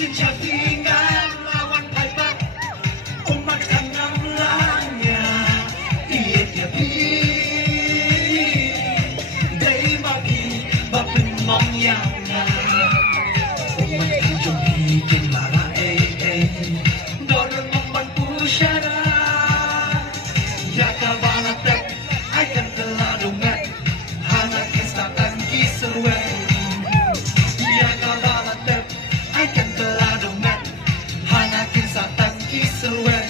siap tinggal lawan paypak umat tangan lanya iya tiapi day bagi bapin mong yang umat kunjung bikin lara dorong membantu syarat ya kabalatek akan telah domet hana kisahkan kisruan ya kabalatek akan telah domet hana kisahkan kisruan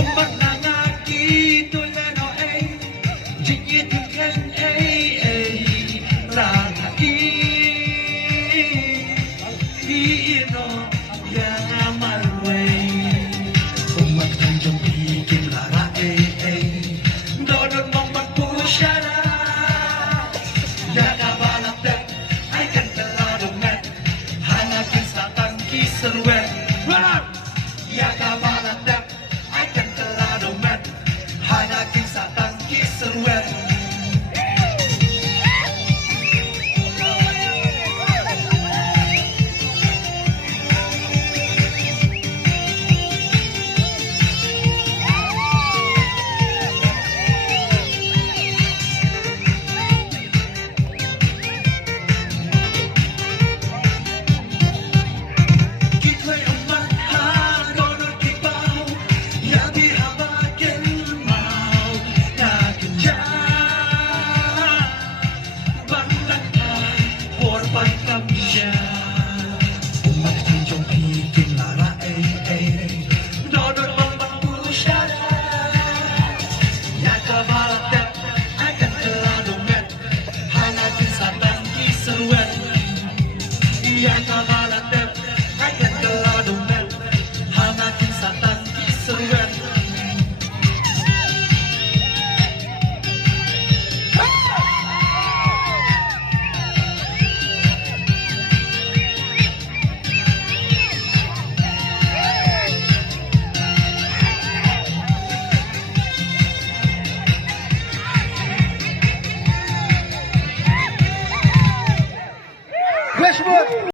umat nangaki tulano jingit kan rana ino yang amarway umat kanjong bikin lara dodon membantu syarat ya kabalatek akan telah domet hana kisahkan kisruan ya kabalatek akan telah domet hana kisahkan kisruan umat kunjung bikin lara dodon membantu syarat ya kabalatek akan telah domet hana kisah dan kisruan ya kabalatek